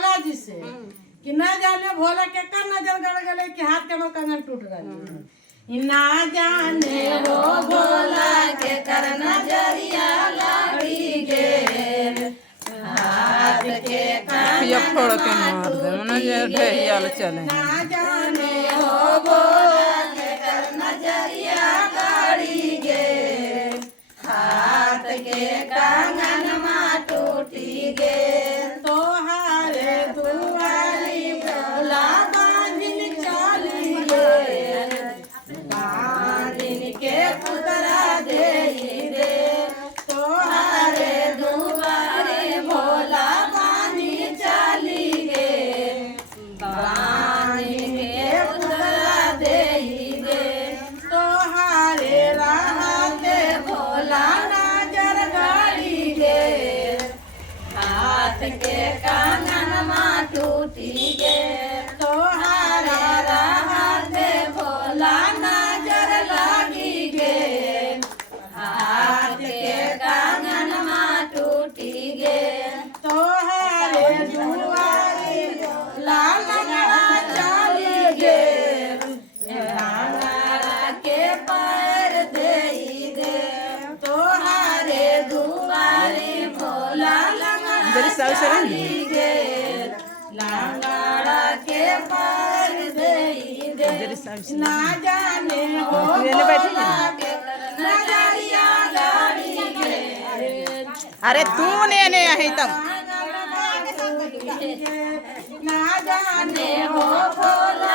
भोला जी से कि न जाने भोला के कर नजर गड़ गए कि हाथ के मोर कंगन टूट गए। ना जाने हो भोला के कर नजरिया लागी गे हाथ के पिया फोड़ के मार दे मन जे ढेरिया चले। ना जाने हो भोला के कर नजरिया गाड़ी गे हाथ के कंगन मा टूटी गे तोहारे दुआरी भोला बांधिन चली गे बांधिन के पुतरा दे दे तोहारे दुआरी भोला बांधिन चली गे बांधिन के पुतरा दे दे तोहारे रहते भोला नजर गाड़ी गे हाथ के कंगन मा टूटी गे तोहारा रहते भोला नजर लागी गे हाथ के कंगन मा टूटी गे तोहारे दुआरी भोला लंगड़ा चली गे लंगड़ा के पैर दे दे तोहारे दुआरी भोला लंगड़ा चली गे लंगड़ा के पैर दे दे ना जाने हो भोला के नजरिया गाड़ी गे अरे तू ने आई तब ना जाने हो भोला